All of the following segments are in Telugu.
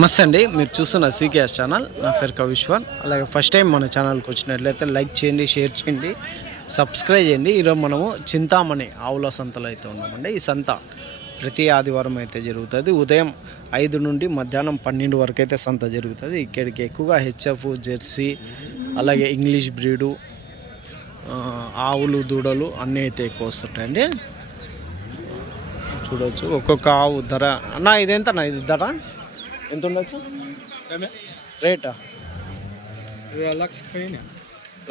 నమస్తే అండి. మీరు చూస్తున్న సీకేఎస్ ఛానల్. నా పేరు కవిశ్వన్ అలాగే ఫస్ట్ టైం మన ఛానల్కి వచ్చినట్లయితే లైక్ చేయండి షేర్ చేయండి సబ్స్క్రైబ్ చేయండి. ఈరోజు మనము చింతామణి ఆవుల సంతలో అయితే ఉన్నామండి. ఈ సంత ప్రతి ఆదివారం అయితే జరుగుతుంది. ఉదయం ఐదు నుండి మధ్యాహ్నం పన్నెండు వరకు అయితే సంత జరుగుతుంది. ఇక్కడికి ఎక్కువగా హెచ్ఎఫ్ జెర్సీ అలాగే ఇంగ్లీష్ బ్రీడు ఆవులు దూడలు అన్నీ అయితే ఎక్కువ వస్తుంటాయండి. చూడవచ్చు ఒక్కొక్క ఆవు ధర. అన్న ఇదెంతనా ఇది ధర? ఎంత ఉండొచ్చు? రేటా? లక్ష పైన.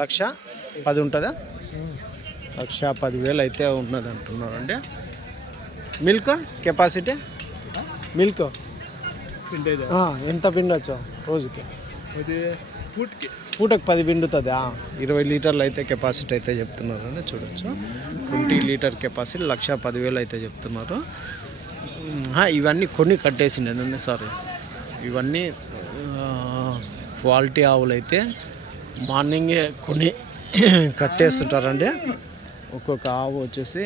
లక్ష పది ఉంటుందా? లక్ష పదివేలు అయితే ఉన్నది అంటున్నారు. అండి మిల్క్ కెపాసిటీ? మిల్క్? ఎంత పిండొచ్చు రోజుకి? పూట్కి. పూటకు పది పిండుతుంది? ఇరవై లీటర్లు అయితే కెపాసిటీ అయితే చెప్తున్నారు అండి చూడొచ్చు. ట్వంటీ లీటర్ కెపాసిటీ లక్ష పదివేలు అయితే చెప్తున్నారు. ఇవన్నీ కొన్ని కట్టేసిండే. సారీ. ఇవన్నీ క్వాలిటీ ఆవులు అయితే మార్నింగే కొని కట్టేస్తుంటారండి. ఒక్కొక్క ఆవు వచ్చేసి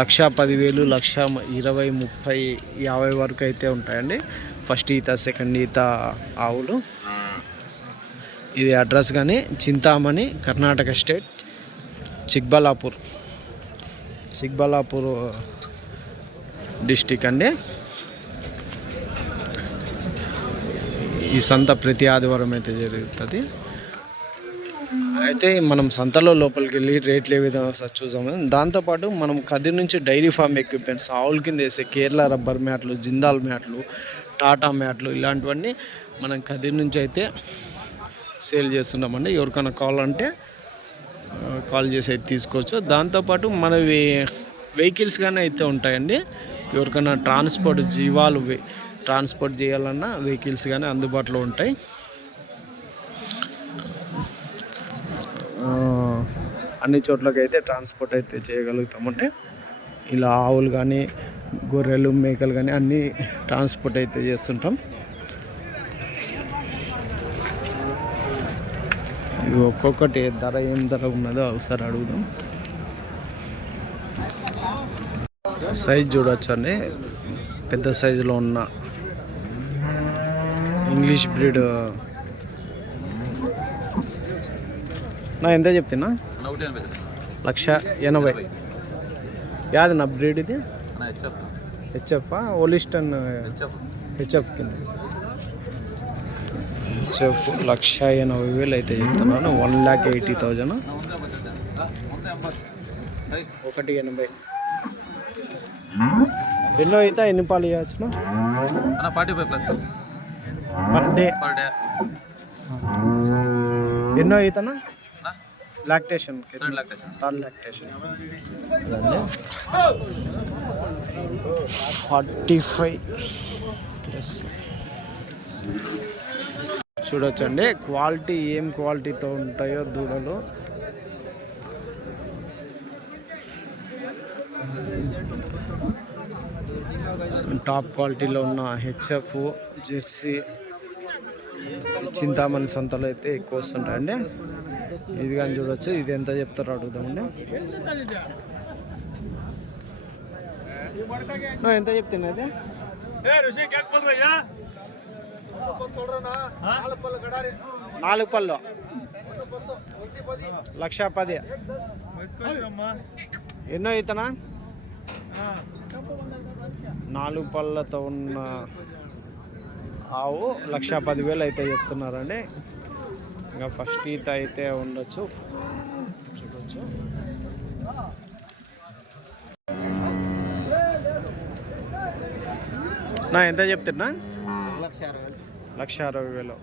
లక్ష పదివేలు లక్ష ఇరవై ముప్పై యాభై వరకు అయితే ఉంటాయండి. ఫస్ట్ ఈత సెకండ్ ఈత ఆవులు. ఇది అడ్రస్ కానీ చింతామణి కర్ణాటక స్టేట్ చిక్బలాపూర్. చిక్బలాపూర్ డిస్టిక్ అండి. ఈ సంత ప్రతి ఆదివారం అయితే జరుగుతుంది. అయితే మనం సంతలో లోపలికి వెళ్ళి రేట్లు ఏ విధంగా వస్తుందో చూసాము దాంతోపాటు మనం కదిరి నుంచి డైరీ ఫామ్ ఎక్విప్మెంట్స్ ఆవుల కింద వేసే కేరళ రబ్బర్ మ్యాట్లు జిందాల్ మ్యాట్లు టాటా మ్యాట్లు ఇలాంటివన్నీ మనం కదిరి నుంచి అయితే సేల్ చేస్తున్నామండి. ఎవరికైనా కాల్ అంటే కాల్ చేసి అయితే తీసుకోవచ్చు. దాంతోపాటు మనవి వెహికల్స్ కానీ అయితే ఉంటాయండి. ఎవరికైనా ట్రాన్స్పోర్ట్ జీవాలు ట్రాన్స్పోర్ట్ చేయాలన్నా వెహికల్స్ కానీ అందుబాటులో ఉంటాయి. అన్ని చోట్లకి అయితే ట్రాన్స్పోర్ట్ అయితే చేయగలుగుతామంటే ఇలా ఆవులు కానీ గొర్రెలు మేకలు కానీ అన్నీ ట్రాన్స్పోర్ట్ అయితే చేస్తుంటాం. ఇవి ఒక్కొక్కటి ధర ఏం ధర ఉన్నదో ఒకసారి అడుగుదాం. సైజ్ చూడొచ్చు అండి పెద్ద సైజులో ఉన్న ఇంగ్లీష్ బ్రీడ్. నా ఎంత చెప్తున్నా? లక్ష ఎనభై. యాది నా బ్రీడ్ ఇది? హెచ్ఎఫ్ ఓలిస్టన్ హెచ్ఎఫ్ హెచ్ఎఫ్ కింద. హెచ్ఎఫ్ లక్ష ఎనభై వేలు అయితే చెప్తున్నాను. One lakh eighty thousand. ఒకటి ఎనభై. ఎన్నో అయితే ఎన్ని పాలు ఇవ్వచ్చు? Forty five plus. Per day day ఎన్నో అవుతానా lactation. Third lactation third lactation forty five plus చూడొచ్చండి. క్వాలిటీ ఏం క్వాలిటీతో ఉంటాయో దూడలు టాప్ క్వాలిటీలో ఉన్న హెచ్ఎఫ్ జెర్సీ చింతామణి సంతలో అయితే ఎక్కువ వస్తుంటాయండి. ఇది కానీ చూడొచ్చు. ఇది ఎంత చెప్తారో అడుగుదామండి. ఎంత చెప్తున్నా అది? నాలుగు పళ్ళు. లక్ష పది. ఎన్నో ఇతనా? నాలుగు పళ్ళతో ఉన్న ఆవు లక్ష పదివేలు అయితే చెప్తున్నారండి. ఇంకా ఫస్ట్ ఈత అయితే ఉండొచ్చు. చూడొచ్చు. నా ఎంత చెప్తున్నా? లక్ష అరవై వేలు.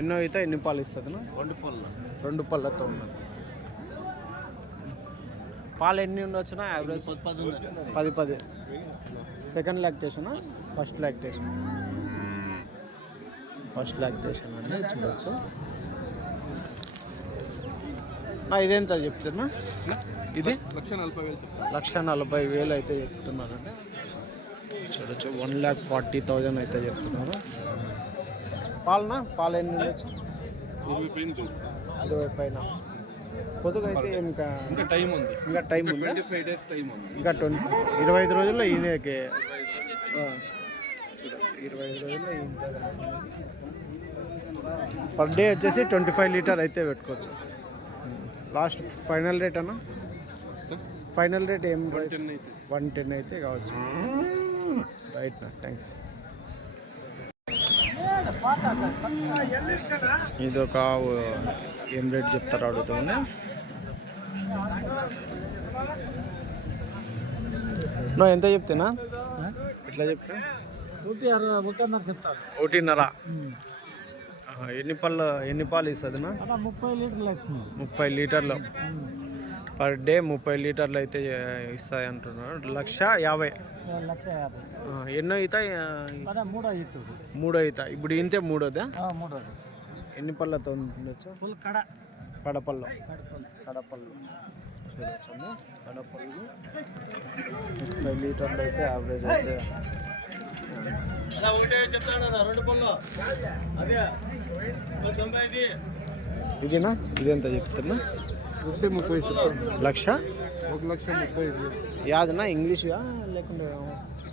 ఎన్నో అయితే ఎన్ని పాలు ఇస్తుంది రెండు పళ్ళు. రెండు పళ్ళతో ఉన్నది. పాలు ఎన్ని ఉండొచ్చునా? యావరేజ్ పది పది second lactation first lactation first lactation అండి చూడొచ్చు. ఇదెంత చెప్తున్నా? ఇది? లక్ష నలభై వేలు లక్ష నలభై వేలు అయితే చెప్తున్నారండి చూడొచ్చు. వన్ ల్యాక్ ఫార్టీ థౌజండ్ అయితే చెప్తున్నారు. పాలనా? పాలు ఎన్ని ఉండొచ్చు? ఇరవై పైన. పొద్దుగా అయితే ఏం కా- ఇంకా టైం ఉంది. ఇంకా టైం ఉందా? ట్వంటీ ఫైవ్ డేస్ టైం ఉంది. ఇంకా ట్వంటీ ఇరవై ఐదు రోజుల్లో ఈయనకి. ఇరవై ఐదు రోజుల్లో పర్ డే వచ్చేసి ట్వంటీ ఫైవ్ లీటర్ అయితే పెట్టుకోవచ్చు. లాస్ట్ ఫైనల్ రేట్ అన్న? ఫైనల్ రేట్ ఏం వన్ టెన్ అయితే. కావచ్చు. రైట్ నా థ్యాంక్స్. ఇది ఒక ఏం రేట్ చెప్తారు అడుగుతుంది నువ్వు ఎంత చెప్తున్నా? ఎట్లా చెప్తా? అరవై ఒకటిన్నర చెప్తాను ఎన్ని పళ్ళు ఎన్ని పాలు ఇస్తుంది నా అలా ముప్పై లీటర్లు అవుతుంది ముప్పై లీటర్లు. పర్ డే ముప్పై లీటర్లు అయితే ఇస్తాయి అంటున్నారు. లక్ష యాభై. ఎన్నో అవుతాయి? అదే మూడో అవుతుంది. మూడో అవుతాయి. ఇప్పుడు ఇంతే మూడోదా? మూడోది. ఎన్ని పళ్ళతో ఉండొచ్చు? కడపల్లో. కడుపులు కడపళ్ళు చూడొచ్చండి కడపళ్ళు ముప్పై లీటర్లు అయితే యావరేజ్ అయితే. ఇదేనా? ఇదెంత చెప్తున్నా? ఒకటి ముప్పై చెప్తాను లక్ష? ఒక లక్ష ముప్పై యాదనా? ఇంగ్లీష్ లేకుంటే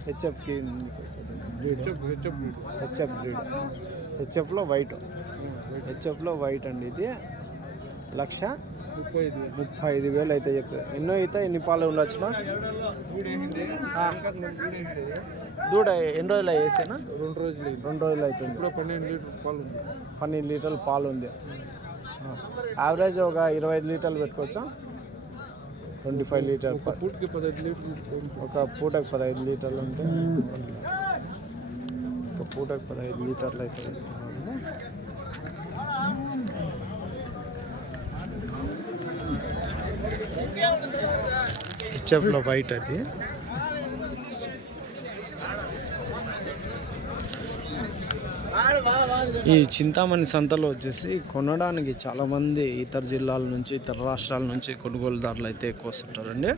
హెచ్ఎఫ్కి. హెచ్ఎఫ్ బ్రీడ్ హెచ్ఎఫ్లో వైట్. హెచ్ఎఫ్లో వైట్ అండి ఇది. లక్ష ముప్పై ఐదు ముప్పై ఐదు వేలు అయితే చెప్తారు ఎన్నో అయితే ఎన్ని పాలు ఉండొచ్చునా. వీడేసింది దూడ ఎన్ని రోజులు వేసానా రెండు రోజులు రెండు రోజులు అవుతుంది. ఇప్పుడు పన్నెండు లీటర్ పాలు ఉంది. పన్నెండు లీటర్లు పాలు ఉంది. యావరేజ్ ఒక ఇరవై ఐదు లీటర్లు పెట్టుకోవచ్చా? ట్వంటీ ఫైవ్ లీటర్ పూటకి పదహైదు లీటర్లు ఒక పూటకి పదహైదు లీటర్లు అంటే ఒక పూటకి పదహైదు లీటర్లు అయితే హెచ్ఎఫ్లో వైట్ అది. ఈ చింతామణి సంతలో వచ్చేసి కొనడానికి చాలామంది ఇతర జిల్లాల నుంచి ఇతర రాష్ట్రాల నుంచి కొనుగోలుదారులు అయితే ఎక్కువ వస్తుంటారండి.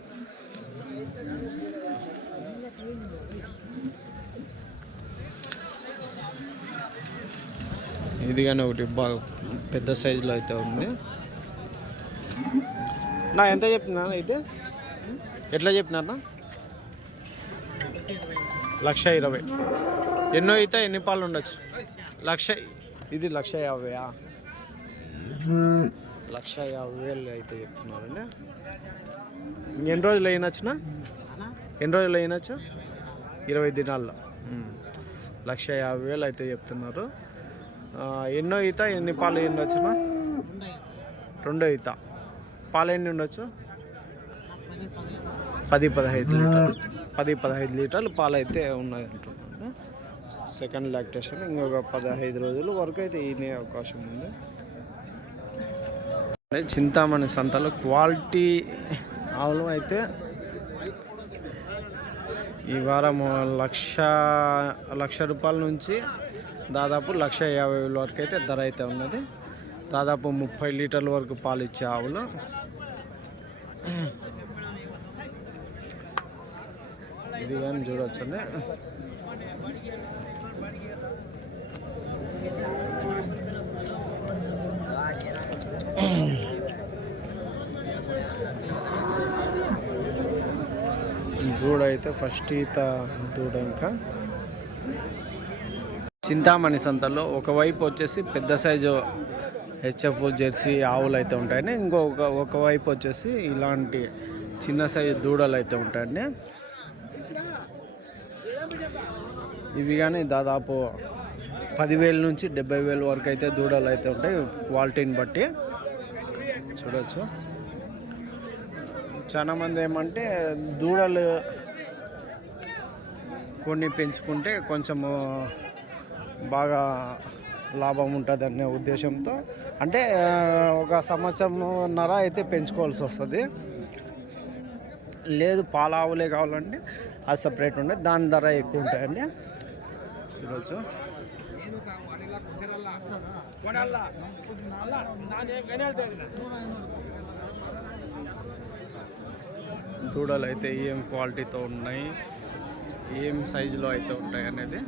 ఇది కానీ ఒకటి బాగా పెద్ద సైజులో అయితే ఉంది. నా ఎంత చెప్పినా అయితే? ఎట్లా చెప్పినారా లక్ష ఇరవై. ఎన్నో అయితే ఎన్ని పాలు ఉండొచ్చు? లక్ష ఇది లక్ష యాభైయా? లక్ష యాభై వేలు అయితే చెప్తున్నారండి. ఎన్ని రోజులు అయినచ్చునా? ఎన్ని రోజులు అయినచ్చు? ఇరవై దినాల్లో. లక్ష యాభై వేలు అయితే చెప్తున్నారు. ఎన్నో ఈత ఎన్ని పాలు ఉండొచ్చునా రెండో ఈత. పాలు ఎన్ని ఉండొచ్చు? పది పదహైదు లీటర్లు. పది పదహైదు లీటర్లు పాలు అయితే ఉన్నాయి అంటున్నాను. సెకండ్ లాక్టేషన్ ఇంకొక పదహైదు రోజుల వరకు అయితే ఇనే అవకాశం ఉంది. చింతామణి సంతలో క్వాలిటీ ఆవులు అయితే ఈ వారం లక్ష లక్ష రూపాయల నుంచి దాదాపు లక్ష యాభై వేల వరకు అయితే ధర అయితే ఉన్నది. దాదాపు ముప్పై లీటర్ల వరకు పాలు ఇచ్చే ఆవులు. ఇది కానీ చూడవచ్చండి దూడ అయితే ఫస్ట్ ఈత దూడ ఇంకా. చింతామణి సంతలో ఒకవైపు వచ్చేసి పెద్ద సైజు హెచ్ఎఫ్ జెర్సీ ఆవులు అయితే ఉంటాయండి. ఇంకొక ఒకవైపు వచ్చేసి ఇలాంటి చిన్న సైజు దూడలు అయితే ఉంటాయండి. ఇవి కానీ దాదాపు పదివేల నుంచి డెబ్బై వేల వరకు అయితే దూడలు అయితే ఉంటాయి. క్వాలిటీని బట్టి చూడొచ్చు. చాలామంది ఏమంటే దూడలు కొన్ని పెంచుకుంటే కొంచెము బాగా లాభం ఉంటుంది అనే ఉద్దేశంతో. అంటే ఒక సంవత్సరంన్నర అయితే పెంచుకోవాల్సి వస్తుంది. లేదు పాల ఆవులే కావాలంటే అది సపరేట్ ఉండే దాని ధర ఎక్కువ ఉంటాయండి. చూడవచ్చు దూడలు అయితే ఏం క్వాలిటీతో ఉన్నాయి? ఏం సైజులో అయితే ఉంటాయి అనేది